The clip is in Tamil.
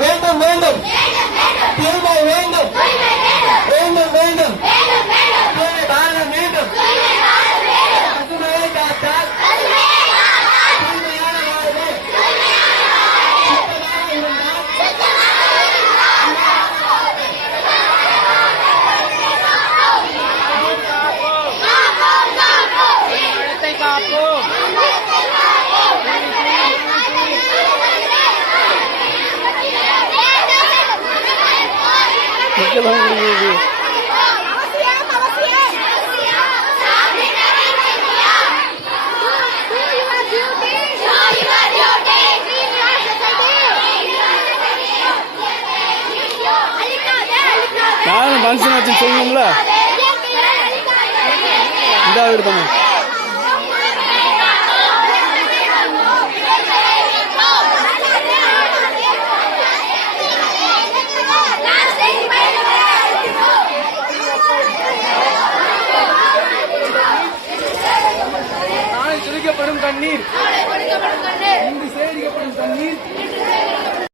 வேண்டும் வேண்டும் தூய்மை வேண்டும் வேண்டும் வேண்டும் தூய்மை பாரதம் வேண்டும் பசுமையை காத்தால் தூய்மையான வாழ்வு நானும் ஃபங்க்ஷன் வச்சு சொல்லணும்ல இந்த எடுத்தோம். நாளை சுரிக்கப்படும் தண்ணீர்